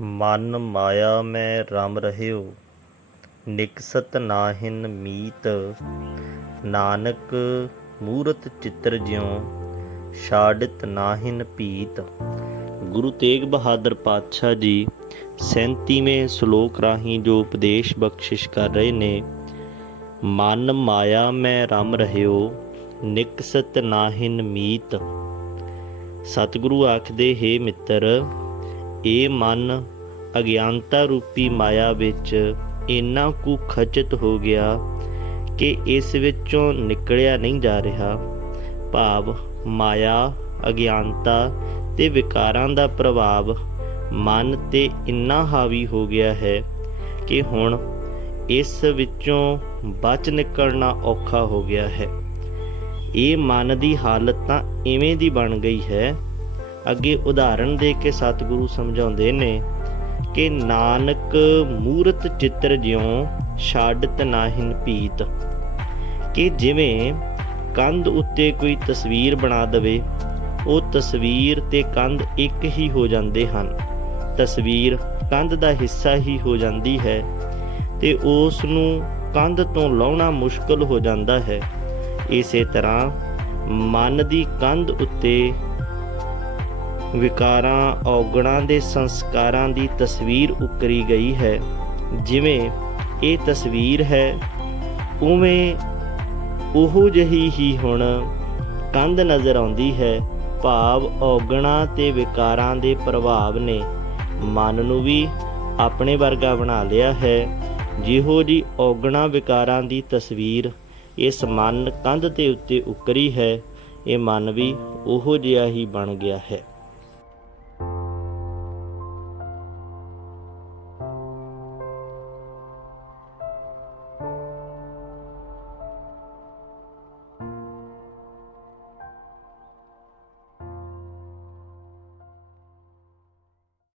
ਮਨ ਮਾਇਆ ਮੈਂ ਰਮ ਰਹਿਓ, ਨਿਕਸਤ ਨਾਹਿਨ ਮੀਤ। ਨਾਨਕ ਮੂਰਤ ਚਿੱਤਰ ਜਿਉ, ਛਾੜਤ ਨਾਹਿਨ ਪੀਤ ਗੁਰੂ ਤੇਗ ਬਹਾਦਰ ਪਾਤਸ਼ਾਹ ਜੀ 37ਵੇਂ ਸ਼ਲੋਕ ਰਾਹੀਂ ਜੋ ਉਪਦੇਸ਼ ਬਖਸ਼ਿਸ਼ ਕਰ ਰਹੇ ਨੇ, ਮਨ ਮਾਇਆ ਮੈਂ ਰਮ ਰਹਿਓ, ਨਿਕਸਤ ਨਾਹਿਨ ਮੀਤ। ਸਤਿਗੁਰੂ ਆਖਦੇ, ਹੈ ਮਿੱਤਰ ਇਹ ਮਨ ਅਗਿਆਨਤਾ ਰੂਪੀ ਮਾਇਆ ਵਿੱਚ ਇੰਨਾ ਕੁ ਖਚਿਤ ਹੋ ਗਿਆ ਕਿ ਇਸ ਵਿੱਚੋਂ ਨਿਕਲਿਆ ਨਹੀਂ ਜਾ ਰਿਹਾ। ਭਾਵ ਮਾਇਆ, ਅਗਿਆਨਤਾ ਤੇ ਵਿਕਾਰਾਂ ਦਾ ਪ੍ਰਭਾਵ ਮਨ ਤੇ ਇੰਨਾ ਹਾਵੀ ਹੋ ਗਿਆ ਹੈ ਕਿ ਹੁਣ ਇਸ ਵਿੱਚੋਂ ਬਚ ਨਿਕਲਣਾ ਔਖਾ ਹੋ ਗਿਆ ਹੈ। ਇਹ ਮਨ ਦੀ ਹਾਲਤ ਤਾਂ ਇਵੇਂ ਦੀ ਬਣ ਗਈ ਹੈ ਅੱਗੇ ਉਦਾਹਰਣ ਦੇ ਕੇ ਸਤਿਗੁਰੂ ਸਮਝਾਉਂਦੇ ਨੇ ਕਿ ਨਾਨਕ ਮੂਰਤ ਚਿੱਤਰ ਜਿਉ ਛਾੜਤ ਨਾਹਿਨ ਪੀਤ। ਕਿ ਜਿਵੇਂ ਕੰਧ ਉੱਤੇ ਕੋਈ ਤਸਵੀਰ ਬਣਾ ਦਵੇ, ਉਹ ਤਸਵੀਰ ਤੇ ਕੰਧ ਇੱਕ ਹੀ ਹੋ ਜਾਂਦੇ ਹਨ। ਤਸਵੀਰ ਕੰਧ ਦਾ ਹਿੱਸਾ ਹੀ ਹੋ ਜਾਂਦੀ ਹੈ ਤੇ ਉਸ ਨੂੰ ਕੰਧ ਤੋਂ ਲਾਉਣਾ ਮੁਸ਼ਕਲ ਹੋ ਜਾਂਦਾ ਹੈ। ਇਸੇ ਤਰ੍ਹਾਂ ਮਨ ਦੀ ਕੰਧ ਉੱਤੇ ਵਿਕਾਰਾਂ, ਔਗਣਾਂ ਦੇ ਸੰਸਕਾਰਾਂ ਦੀ ਤਸਵੀਰ ਉਕਰੀ ਗਈ ਹੈ। ਜਿਵੇਂ ਇਹ ਤਸਵੀਰ ਹੈ, ਉਵੇਂ ਉਹੋ ਜਹੀ ਹੀ ਹੁਣ ਕੰਧ ਨਜ਼ਰ ਆਉਂਦੀ ਹੈ। ਭਾਵ ਔਗਣਾ ਤੇ ਵਿਕਾਰਾਂ ਦੇ ਪ੍ਰਭਾਵ ਨੇ ਮਨ ਨੂੰ ਵੀ ਆਪਣੇ ਵਰਗਾ ਬਣਾ ਲਿਆ ਹੈ। ਜਿਹੋ ਜੀ ਔਗਣਾ ਵਿਕਾਰਾਂ ਦੀ ਤਸਵੀਰ ਇਸ ਮਨ ਕੰਧ ਦੇ ਉੱਤੇ ਉਕਰੀ ਹੈ, ਇਹ ਮਨ ਵੀ ਉਹੋ ਜਿਹਾ ਹੀ ਬਣ ਗਿਆ ਹੈ।